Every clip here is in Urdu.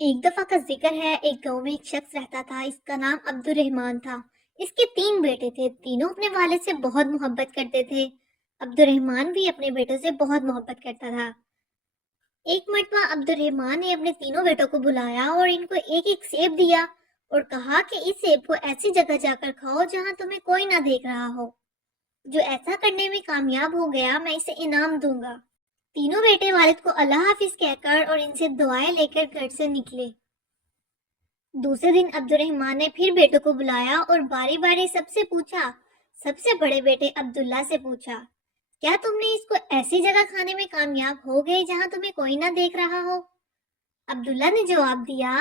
ایک دفعہ کا ذکر ہے، ایک گاؤں میں ایک شخص رہتا تھا، اس کا نام عبد الرحمن تھا۔ اس کے 3 بیٹے تھے، تینوں اپنے والد سے بہت محبت کرتے تھے۔ عبد الرحمن بھی اپنے بیٹوں سے بہت محبت کرتا تھا۔ ایک مرتبہ عبد الرحمن نے اپنے تینوں بیٹوں کو بلایا اور ان کو ایک ایک سیب دیا اور کہا کہ اس سیب کو ایسی جگہ جا کر کھاؤ جہاں تمہیں کوئی نہ دیکھ رہا ہو۔ جو ایسا کرنے میں کامیاب ہو گیا، میں اسے انعام دوں گا۔ تینوں بیٹے والد کو اللہ حافظ کہہ کر اور ان سے دعائیں لے کر گھر سے نکلے۔ دوسرے دن عبد الرحمن نے پھر بیٹوں کو بلایا اور باری باری سب سے پوچھا۔ سب سے بڑے بیٹے عبداللہ سے پوچھا، کیا تم نے اس کو ایسی جگہ کھانے میں کامیاب ہو گئے جہاں تمہیں کوئی نہ دیکھ رہا ہو؟ عبداللہ نے جواب دیا،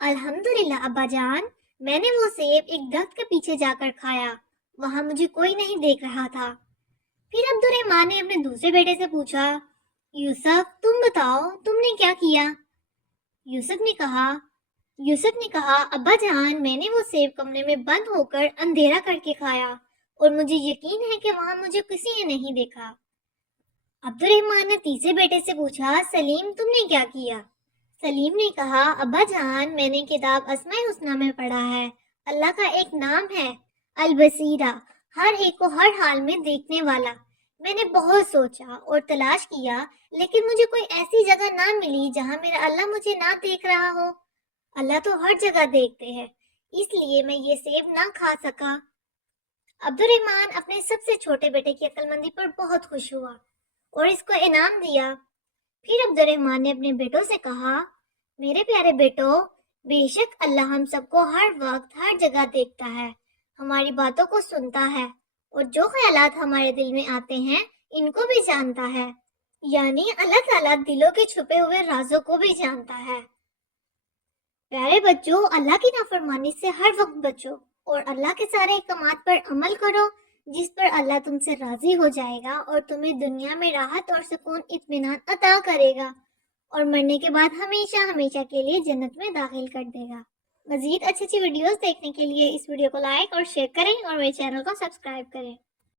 الحمدللہ ابا جان، میں نے وہ سیب ایک درخت کے پیچھے جا کر کھایا، وہاں مجھے کوئی نہیں دیکھ رہا تھا۔ پھر عبد الرحمن نے اپنے دوسرے بیٹے سے پوچھا، یوسف تم بتاؤ تم نے کیا کیا؟ یوسف نے کہا ابا جان، میں نے وہ سیب کمرے میں بند ہو کر اندھیرا کر کے کھایا اور مجھے یقین ہے کہ وہاں مجھے کسی نے نہیں دیکھا۔ عبد الرحمن نے تیسرے بیٹے سے پوچھا، سلیم تم نے کیا کیا؟ سلیم نے کہا ابا جان، میں نے کتاب اسماء الحسنی میں پڑھا ہے، اللہ کا ایک نام ہے البصیرہ، ہر ایک کو ہر حال میں دیکھنے والا۔ میں نے بہت سوچا اور تلاش کیا لیکن مجھے کوئی ایسی جگہ نہ ملی جہاں میرا اللہ مجھے نہ دیکھ رہا ہو۔ اللہ تو ہر جگہ دیکھتے ہیں، اس لیے میں یہ سیب نہ کھا سکا۔ عبد الرحمن اپنے سب سے چھوٹے بیٹے کی عقل مندی پر بہت خوش ہوا اور اس کو انعام دیا۔ پھر عبد الرحمن نے اپنے بیٹوں سے کہا، میرے پیارے بیٹو، بے شک اللہ ہم سب کو ہر وقت ہر جگہ دیکھتا ہے، ہماری باتوں کو سنتا ہے اور جو خیالات ہمارے دل میں آتے ہیں ان کو بھی جانتا ہے، یعنی اللہ تعالیٰ دلوں کے چھپے ہوئے رازوں کو بھی جانتا ہے۔ پیارے بچوں، اللہ کی نافرمانی سے ہر وقت بچو اور اللہ کے سارے احکامات پر عمل کرو، جس پر اللہ تم سے راضی ہو جائے گا اور تمہیں دنیا میں راحت اور سکون اطمینان عطا کرے گا اور مرنے کے بعد ہمیشہ ہمیشہ کے لیے جنت میں داخل کر دے گا۔ مزید اچھی ویڈیوز دیکھنے کے لیے اس ویڈیو کو لائک اور شیئر کریں اور میرے چینل کو سبسکرائب کریں۔